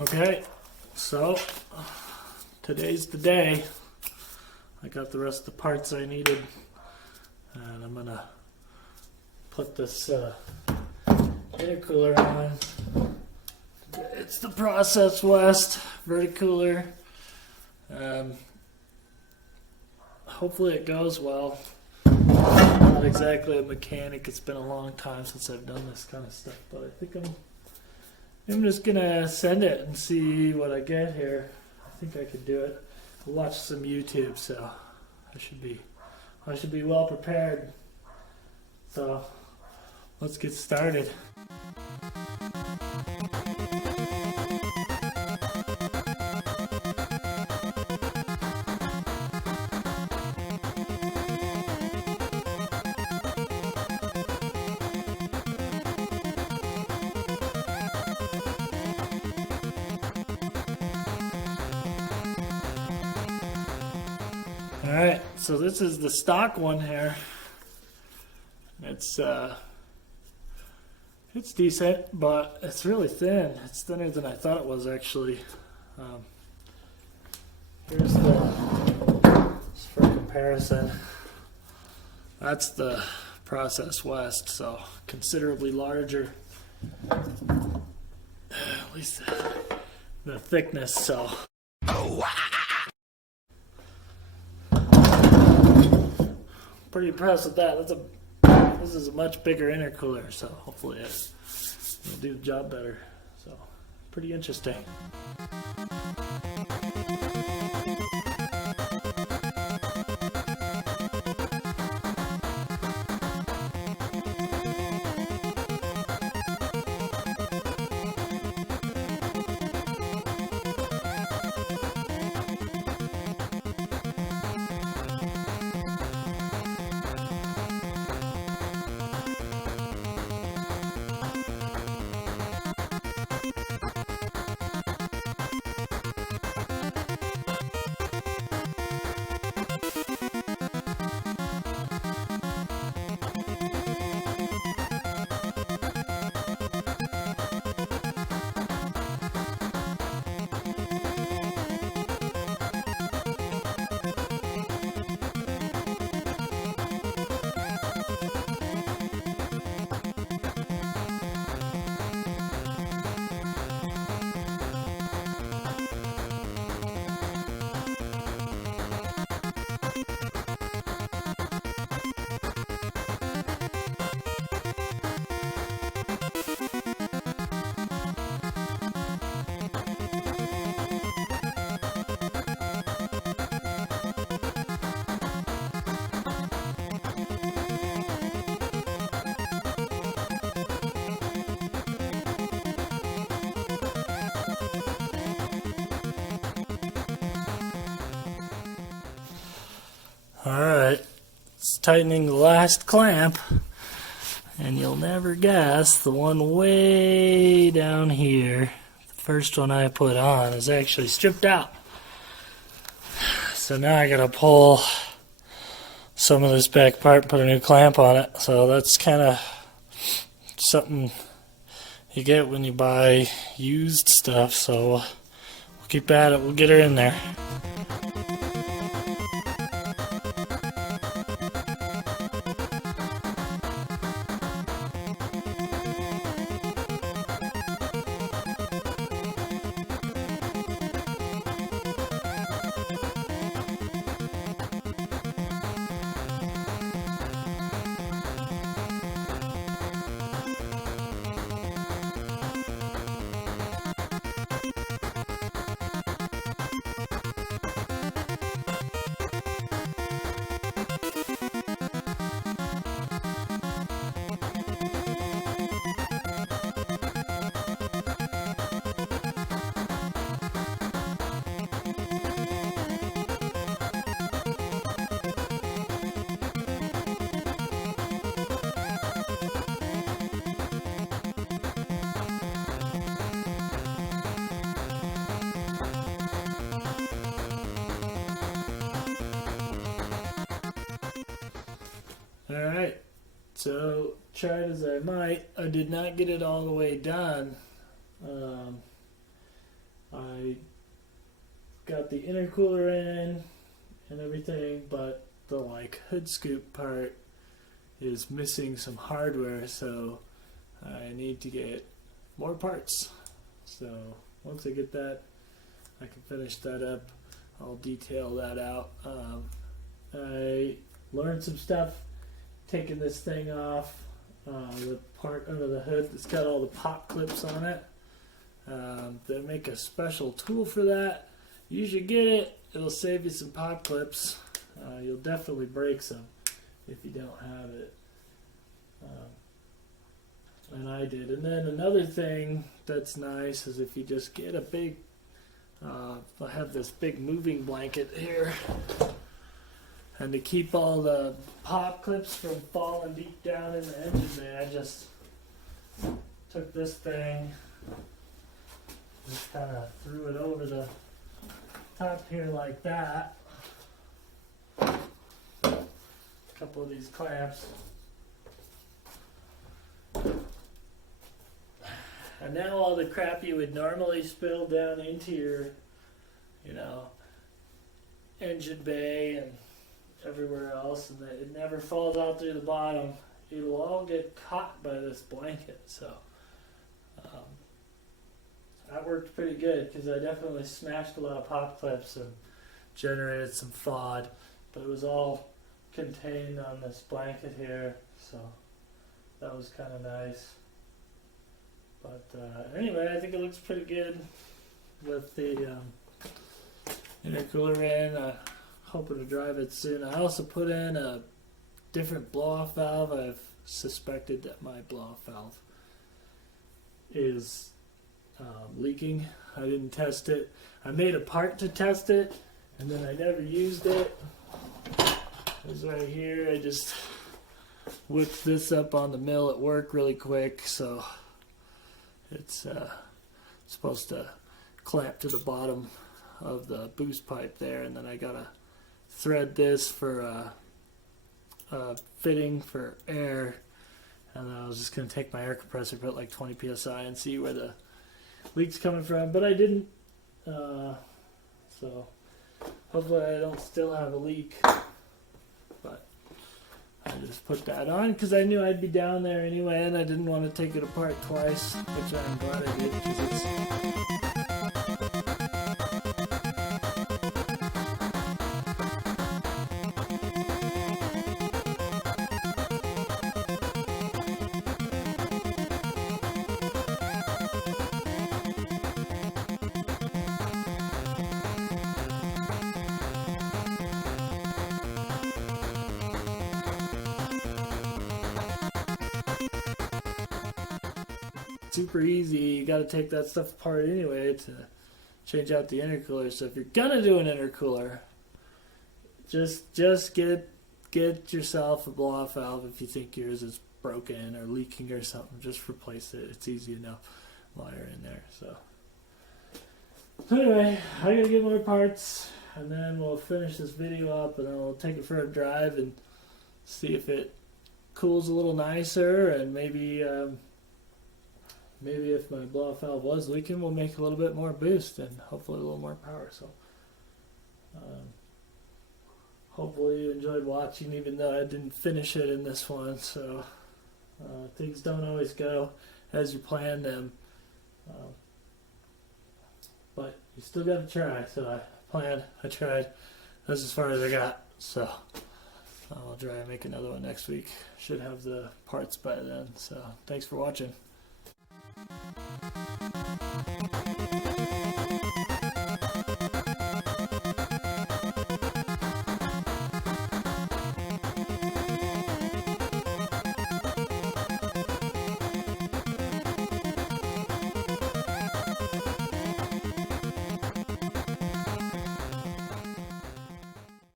Okay, so today's the day. I got the rest of the parts I needed, and I'm gonna put this intercooler on. It's the Process West Verticooler. Hopefully it goes well. I'm not exactly a mechanic. It's been a long time since I've done this kind of stuff, but I think I'm just gonna send it and see what I get here. I think I could do it. I'll watch some YouTube, so I should be well prepared. So let's get started. Alright, so this is the stock one here. It's decent, but it's really thin. It's thinner than I thought it was, actually. Here's just for comparison. That's the Process West, so considerably larger. At least the thickness, so. Pretty impressed with that. This is a much bigger intercooler, so hopefully it'll do the job better. So pretty interesting. Alright, it's tightening the last clamp, and you'll never guess, the one way down here, the first one I put on, is actually stripped out. So now I gotta pull some of this back part and put a new clamp on it. So that's kind of something you get when you buy used stuff, so we'll keep at it, we'll get her in there. Alright, so tried as I might, I did not get it all the way done. I got the intercooler in and everything, but the like hood scoop part is missing some hardware, so I need to get more parts. So once I get that, I can finish that up. I'll detail that out. I learned some stuff taking this thing off, the part under the hood that's got all the pop clips on it. They make a special tool for that. You should get it. It'll save you some pop clips. You'll definitely break some if you don't have it. And I did. And then another thing that's nice is if you just get a big, I have this big moving blanket here, and to keep all the pop clips from falling deep down in the engine bay, I just took this thing, just kind of threw it over the top here like that. A couple of these clamps. And now all the crap you would normally spill down into your, engine bay and everywhere else, and it never falls out through the bottom. It'll all get caught by this blanket. So that worked pretty good because I definitely smashed a lot of pop clips and generated some FOD, but it was all contained on this blanket here, so that was kind of nice. But anyway, I think it looks pretty good with the intercooler in. Hoping to drive it soon. I also put in a different blow-off valve. I've suspected that my blow-off valve is leaking. I didn't test it. I made a part to test it, and then I never used it. It was right here. I just whipped this up on the mill at work really quick, so it's supposed to clamp to the bottom of the boost pipe there, and then I gotta thread this for a fitting for air, and then I was just gonna take my air compressor, put like 20 psi, and see where the leak's coming from, but I didn't. So hopefully I don't still have a leak. But I just put that on because I knew I'd be down there anyway, and I didn't want to take it apart twice, which I'm glad I did because it's super easy. You got to take that stuff apart anyway to change out the intercooler. So if you're gonna do an intercooler, just get yourself a blow-off valve if you think yours is broken or leaking or something. Just replace it. It's easy enough while you're in there. So anyway, I gotta get more parts, and then we'll finish this video up, and then we'll take it for a drive and see if it cools a little nicer, and maybe if my blow-off valve was leaking, we'll make a little bit more boost and hopefully a little more power. So hopefully you enjoyed watching, even though I didn't finish it in this one. So things don't always go as you plan them, but you still got to try. So I tried. That's as far as I got. So I'll try and make another one next week. Should have the parts by then. So thanks for watching.